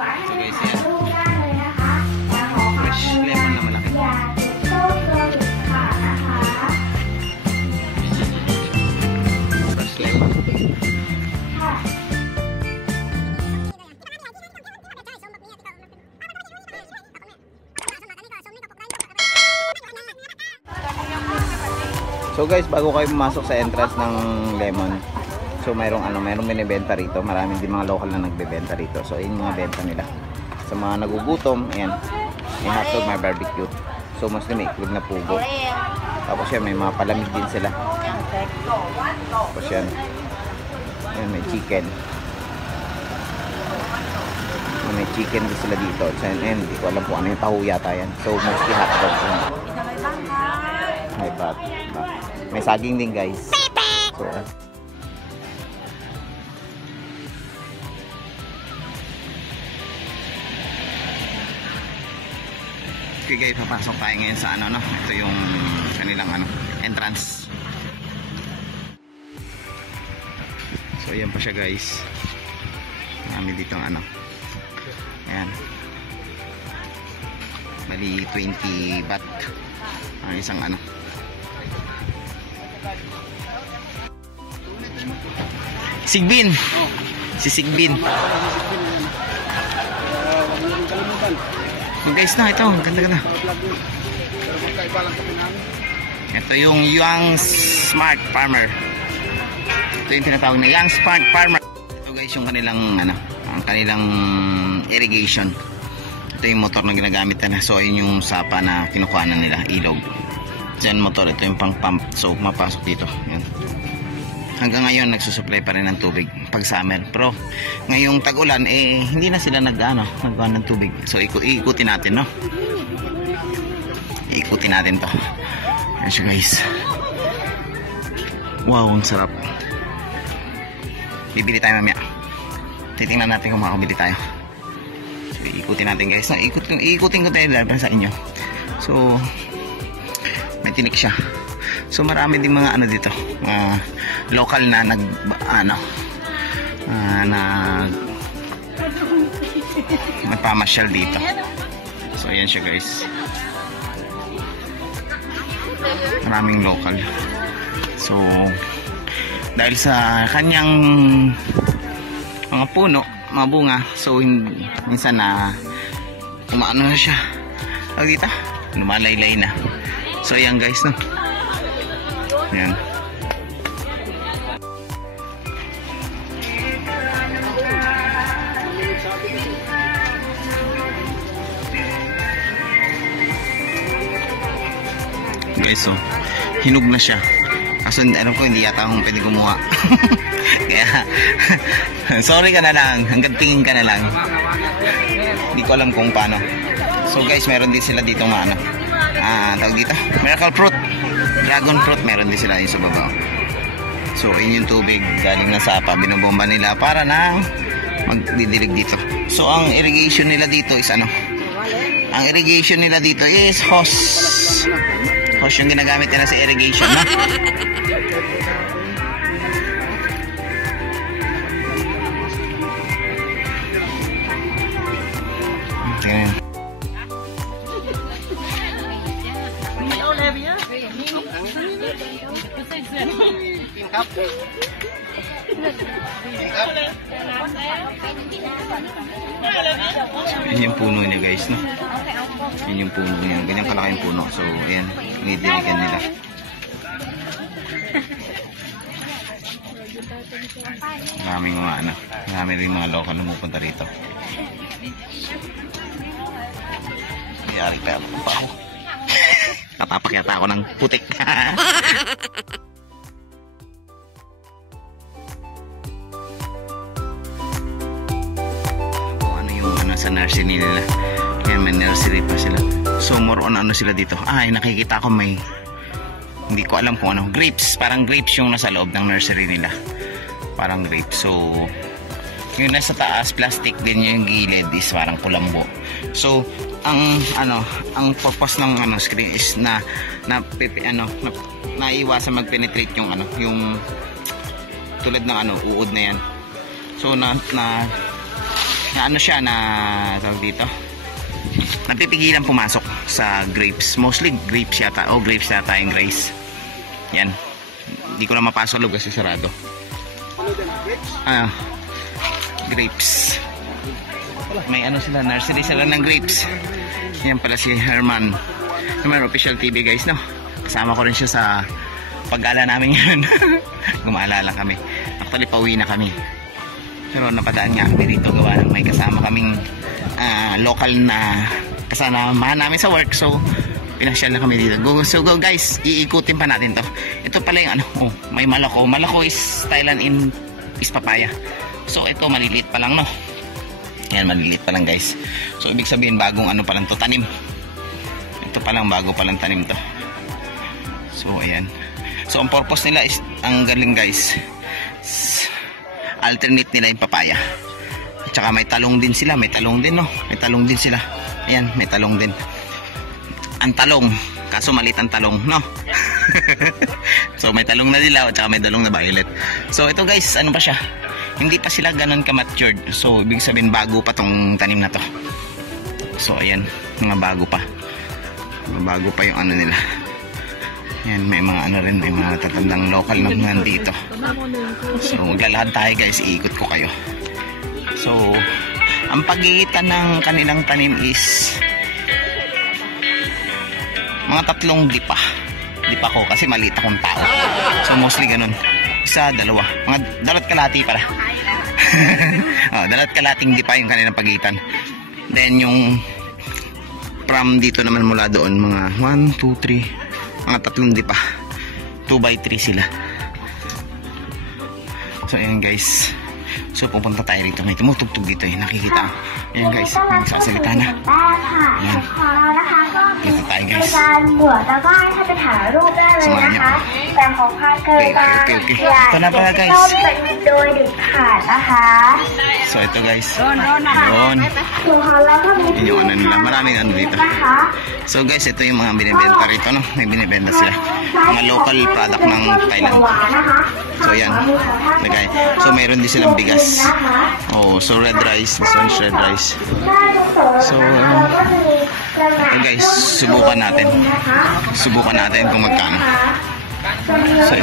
So guys, yan. Fresh lemon na malaki. Fresh lemon. So guys, bago kayo pumasok sa entrance ng Lemon, so mayroong binibenta rito. Maraming din mga local na nagbebenta rito. So yun yung mga benta nila. Sa mga nagugutom, ayan, may hotdog, may barbecue. So mostly may iklog na pugo. Tapos yan, may mga palamig din sila. Tapos yan, ayan, may chicken. May chicken din sila dito. So yan, hindi ko alam kung ano yung taho yata yan. So mostly hotdog. May bat. May saging din guys. So, okay guys, papasok tayo ngayon sa ito yung kanilang entrance. So ayan pa siya guys. Marami dito ayan. Bali 20 baht ang isang Sigbin. Si Sigbin. Oh guys, ito, ganda-ganda. Ito yung Young Smart Farmer. Ito yung tinatawag na Young Smart Farmer. Ito guys yung kanilang ang kanilang irrigation. Ito yung motor na ginagamit na. So ayun yung sapa na kinukuha na nila, ilog. Diyan motor, ito yung pang pump. So mapasok dito. Yan. Hanggang ngayon nagsusupply pa rin ng tubig pag summer. Pero ngayong tag-ulan hindi na sila naggawa ng tubig. So ikutin natin, no? Ikutin natin 'to. Ayan siya, guys. Wow, ang sarap. Bibili tayo mamaya. Titingnan natin kung makakabili tayo. So ikutin natin, guys. No, ikutin ko tayo dahil sa inyo. So may tinik siya. So marami din mga dito, local na nagpamasyal dito. So ayan siya guys. Maraming local. So dahil sa kanyang mga puno, mga bunga, so minsan na umaano na siya. Dito, lumalaylay na. So ayan guys, no. Yan. Guys, so hinog na siya. Kaso alam ko hindi yata akong pwede kumuha. Kaya sorry ka na lang, hanggang tingin ka na lang. Hindi ko alam kung paano. So guys, meron din sila dito tawag dito, miracle fruit. Dragon fruit, meron din sila yung sa baba. So yun yung tubig galing na sapa, binobomba nila para na magdidilig dito. So ang irrigation nila dito is ang irrigation nila dito is hose. Hose yung ginagamit nila sa irrigation, no? Okay. Yan yung puno niya guys, no? Yan yung puno niya. Ganyan kalaki yung puno. So ayan, nidiligan nila. Maraming marami rin mga local na pupunta rito. Yari pa ako. Katapak yata ako ng putik. Sa nursery nila. Yan, may nursery pa sila. So more on sila dito. Nakikita ko hindi ko alam kung grapes. Parang grapes yung nasa loob ng nursery nila. Parang grapes. So yung nasa taas, plastic din yung gilid is parang kulambo. So ang purpose ng screen is naiwasan mag-penetrate yung yung tulad ng uod na yan. So ano siya na tawag dito, napipigilan pumasok sa grapes. Mostly grapes yata. O grapes yata yung grace. Yan. Hindi ko na mapasok loob kasi sarado. Grapes. May ano sila, nursery sila ng grapes. Yan pala si Herman. Herman Official TV guys, no? Kasama ko rin siya sa pag-gala namin yun. Gumaalala kami. Actually pauwi na kami. Pero napadaan nga kami dito gawa ng may kasama kaming local na kasama namin sa work. So pinasyal na kami dito. So go guys, iikutin pa natin to. Ito pala yung ano, may malako. Malako is Thailand is papaya. So ito maliliit pa lang, no. Yan, maliliit pa lang guys. So ibig sabihin bagong ano pa lang to, tanim. Ito pa lang, bago pa lang tanim to. So ayan. So ang purpose nila is, ang galing guys, alternate nila yung papaya. At saka may talong din sila. May talong din, no. May talong din sila. Ayan, may talong din. Ang talong, kaso maliit ang talong, no. So may talong na dilaw at saka may talong na violet. So ito guys, ano pa siya, hindi pa sila ganun ka-matured. So ibig sabihin bago pa tong tanim na to. So ayan, mga bago pa. Mga bago pa yung ano nila. Yan, may mga ano rin, may mga tatandang local na nandito. So maglalakad tayo guys, iikot ko kayo. So ang pagitan ng kanilang tanim is mga 3 dipa. Dipa ko kasi maliit akong tao. So mostly ganun. Isa, dalawa. Mga 2 kalahati pala. 2 kalahating dipa yung kanilang pagitan. Then yung from dito naman mula doon, mga 1, 2, 3, mga 3 dipa. 2x3 sila. So ayan guys. So pupunta tayo rito. May tumutugtog dito eh. Nakikita. Ayan guys. Nagsasalita na. Ayan. Dito tayo guys. Samahan niyo. Okay. Ito na pala guys. So ito guys. Doon. Yun yung ano nila. Maraming ano dito. So guys, ito yung mga binibenta rito, no? May binibenta sila. Mga local product ng Thailand. So yan. Lagay. So mayroon din silang bigas. Oh, so red rice. This one is red rice. So ito guys, subukan natin. Subukan natin kung magkano. So 100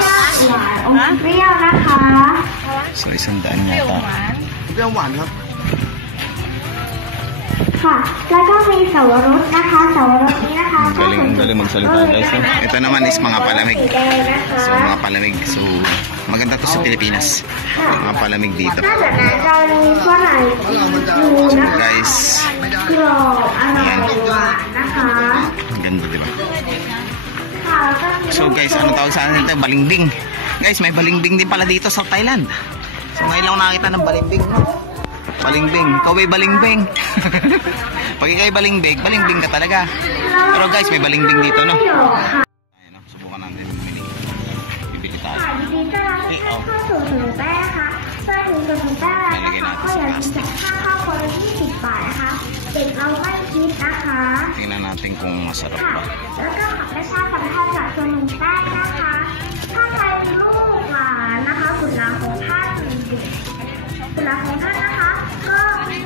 yata. ค่ะแล้วก็มีเสาวรสนะคะเสาวรสนี้นะคะ galing magsalita guys. Ito naman is mga palamig. So mga palamig. So maganda to sa Pilipinas. Mga palamig dito. So guys, ayan. Ang ganda diba? So guys, ano tawag sa atin ito? Balingbing. Guys, may balingbing din pala dito sa Thailand. So ngayon lang nakita ng balingbing, no? Balingbing, kaway balingbing. Pag ikay balingbing, balingbing ka talaga. Pero guys, may balingbing dito, no? Ayan, no? Subukan natin bumili. Bibili tayo. Okay, oh. Lalagay natin sa plastic. Tingnan natin kung masarap ba. แล้วก็ประชาสัมพันธ์จากส่วนหนึ่งแป้งนะคะถ้าใครมีลูกหลานนะคะบุตรหลานของท่านบุตรหลานของท่านนะคะก็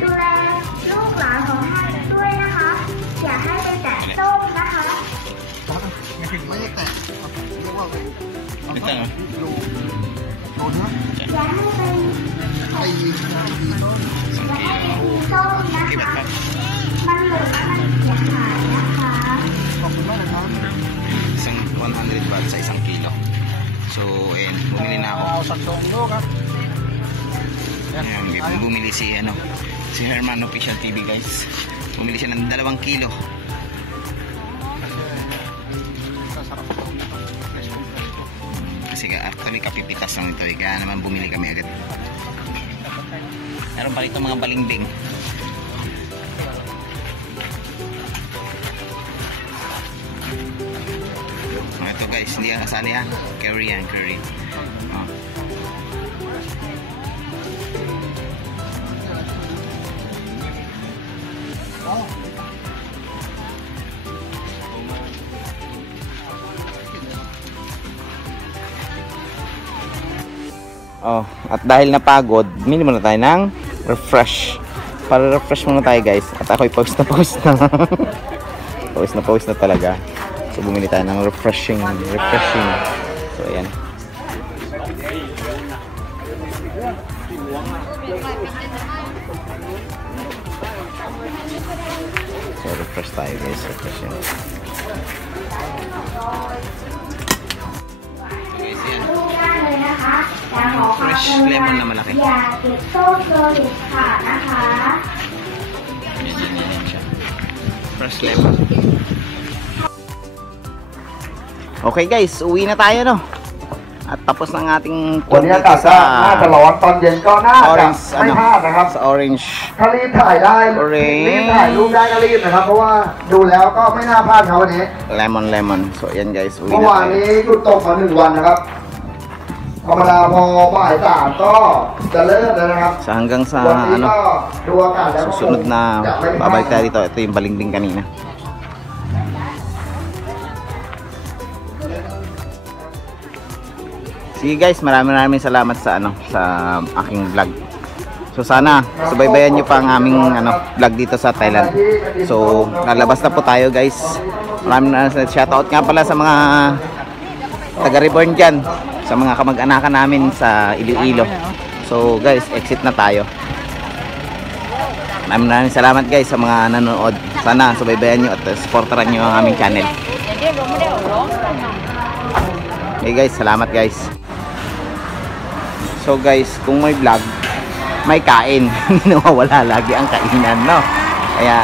ดูแลลูกหลานของท่านด้วยนะคะอย่าให้ไปแตะส้มนะคะ ไม่ได้แตะเรียกว่า Ito, no? โดนนะ อย่าให้ไป ไอ้ อย่าให้ไปตีส้มนะ Okay, คะ ba't? มันหลุดแล้วมันเสียหายนะคะ ขอบคุณมากนะครับ Isang 100 baht sa 1 kilo. So, ayan, bumili na ako. สัก2 โลครับ Ayan, bumili si, ano, si Herman Official TV guys. Bumili siya ng 2 kilo. Sasarap ito. Kasi actually kapipitas lang ito eh. Kaya naman bumili kami agad. Meron pa rito mga balingbing. Ito guys, hindi yan kasali ha. Curry yan, curry. Oh. Oh, at dahil napagod, minimum na tayo ng refresh. Para refresh muna tayo guys. At ako'y pause na. Pause na talaga. So bumili tayo ng refreshing. So ayan. So refresh tayo guys. Refreshing. Fresh lemon na malaki. Yan siya. Fresh lemon. Okay guys, uwi na tayo no. At tapos ng ating วันนี้อากาศก็น่าจะร้อนตอนเย็นก็น่าจะ orange ไม่พลาดนะครับ sa orange. ถ้ารีบถ่ายได้ Orange รีบถ่ายรูปได้ก็รีบนะครับ เพราะว่าดูแล้วก็ไม่น่าพลาดครับวันนี้ Lemon. So yan guys, uwi เมื่อ na วาน tayo. นี้หยุดตกมา1 วันนะครับธรรมดาพอบ่าย 3ก็จะเลิกแล้วนะครับ So hanggang sa วันนี้ ano, ก็ดูอากาศแล้วก็ susunod na จะไม่พลาด babalik tayo dito. Ito yung balimbing kanina. Sige guys, maraming salamat sa sa aking vlog. So sana subaybayan niyo pa ang aming vlog dito sa Thailand. So lalabas na po tayo guys. Maraming shoutout nga pala sa mga taga Reborn dyan, sa mga kamag-anakan namin sa Iloilo. So guys, exit na tayo. Maraming salamat guys sa mga nanonood. Sana subaybayan niyo at supportaran niyo ang aming channel. Okay guys, salamat guys. So guys, kung may vlog, may kain. Hindi nawawala lagi ang kainan, no? Kaya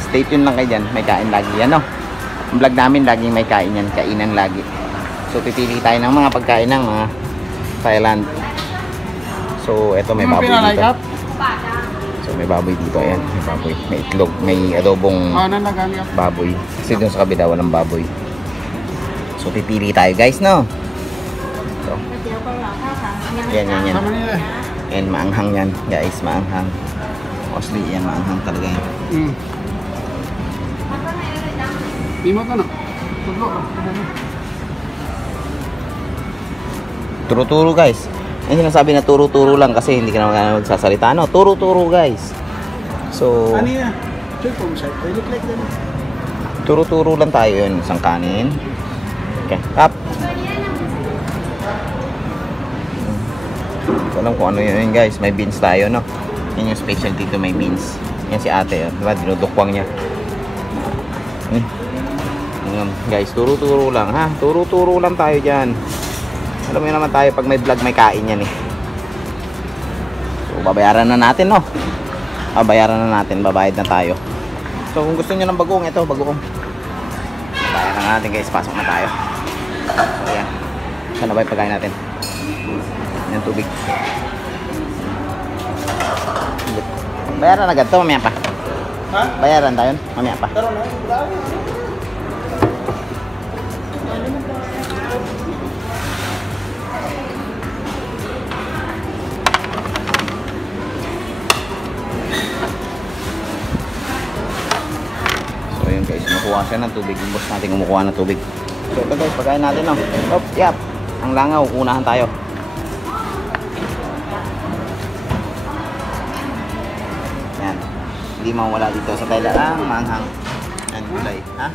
stay tuned lang kayo dyan. May kain lagi yan, no? Ang vlog namin laging may kain yan, kainan lagi. So pipili tayo ng mga pagkain ng mga Thailand. So eto may baboy dito. So may baboy dito, ayan, may baboy. May itlog, may adobong baboy. Kasi dun sa kabila walang baboy. So pipili tayo guys, no? So, yan. Yan, maanghang yan guys, maanghang. Mostly yan, maanghang talaga yan. Turo-turo guys. Yung sinasabi na turo-turo lang kasi hindi ka naman magsasalita, no? Turo-turo guys. So turo-turo lang tayo yun. Isang kanin. Okay, up. Alam kung ano yun guys, may beans tayo, no? Yan yung specialty to, may beans. Yan si ate, diba? Dinudukwang niya. Guys, turo-turo lang, ha? Turo-turo lang tayo dyan. Alam mo naman tayo, pag may vlog, may kain yan, eh. So, babayaran na natin, no? Babayaran na natin, babayad na tayo. So, kung gusto nyo ng bagoong, ito, bagoong. Babayaran na natin, guys. Pasok na tayo. So, yan. Saan na ba yung pagkain natin? Yan, tubig. Bayaran agad to, mamaya pa. Ha? Bayaran tayo, mamaya pa. So yun guys, kumukuha siya ng tubig. Yung boss natin kumukuha ng tubig. So ito guys, pagkain natin, no? Op, yap. Ang langaw, unahan tayo. Yan. Hindi mawala dito sa Thailand. Manghang. Yan, gulay. Ha?